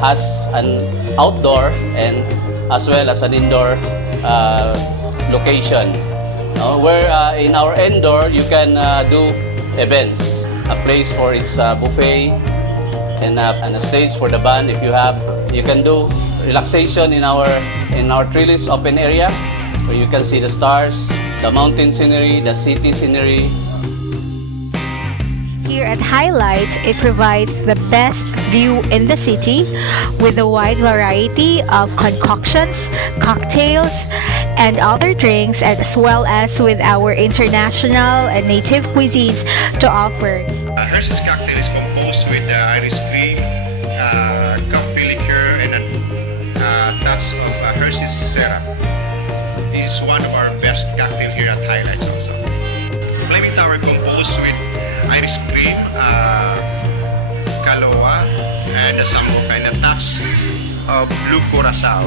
has an outdoor and as well as an indoor location. Where in our indoor, you can do events, a place for its buffet, and a stage for the band if you have. You can do relaxation in our trellis open area where you can see the stars, the mountain scenery, the city scenery. Here at Highlights, it provides the best view in the city with a wide variety of concoctions, cocktails, and other drinks, as well as with our international and native cuisines to offer. Hershey's cocktail is composed with ice cream, coffee liqueur, and a touch of Hershey's syrup. This is one of our best cocktails here at Highlights also. Flaming Tower composed with ice cream, kaloa, and some kind of touch of blue curacao.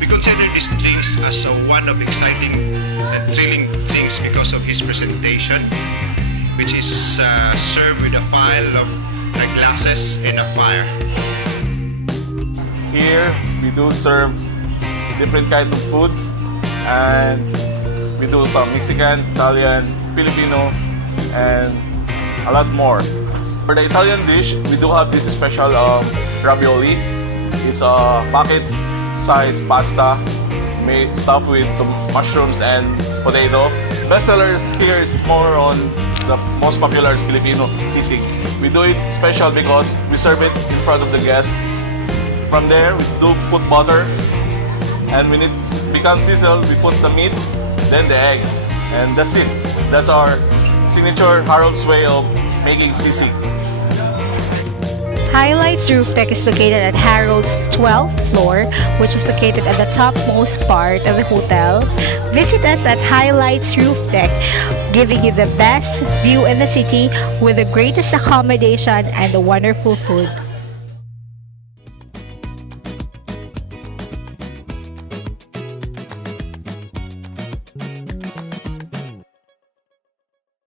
We consider these drinks as one of exciting and thrilling drinks because of his presentation, which is served with a pile of glasses and a fire. Here we do serve different kinds of foods, and we do some Mexican, Italian, Filipino, and a lot more. For the Italian dish, we do have this special ravioli. It's a bucket-sized pasta made stuffed with mushrooms and potato. Bestsellers here is more on the most popular is Filipino sisig. We do it special because we serve it in front of the guests. From there, we do put butter, and when it becomes sizzled, we put the meat, then the egg, and that's it. That's our signature Harold's way of making sisig. Highlights Roof Deck is located at Harold's 12th floor, which is located at the topmost part of the hotel. Visit us at Highlights Roof Deck, giving you the best view in the city with the greatest accommodation and the wonderful food.